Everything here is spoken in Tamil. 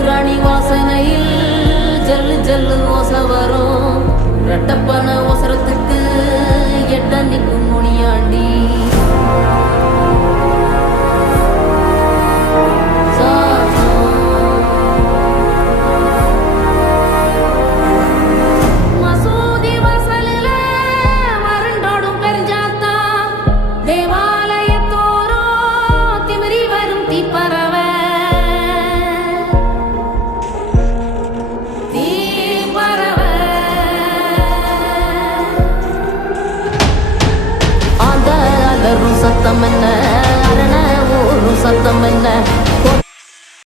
பிராணி வாசனையில் ஜல்லு ஜல்லு ஓசை வரும். ரெட்டப்பன ஒசரத்துக்கு எட்ட நிற்கும் முனியாண்டி. மசூதி வாசலில மரண்டோடும் பெருஞ்சாத்தா, தேவாலயத்தோறும் திமிரி வரும் தீப்பறவை. சத்தம் என்ன அரண ஊரும் சத்தம் என்ன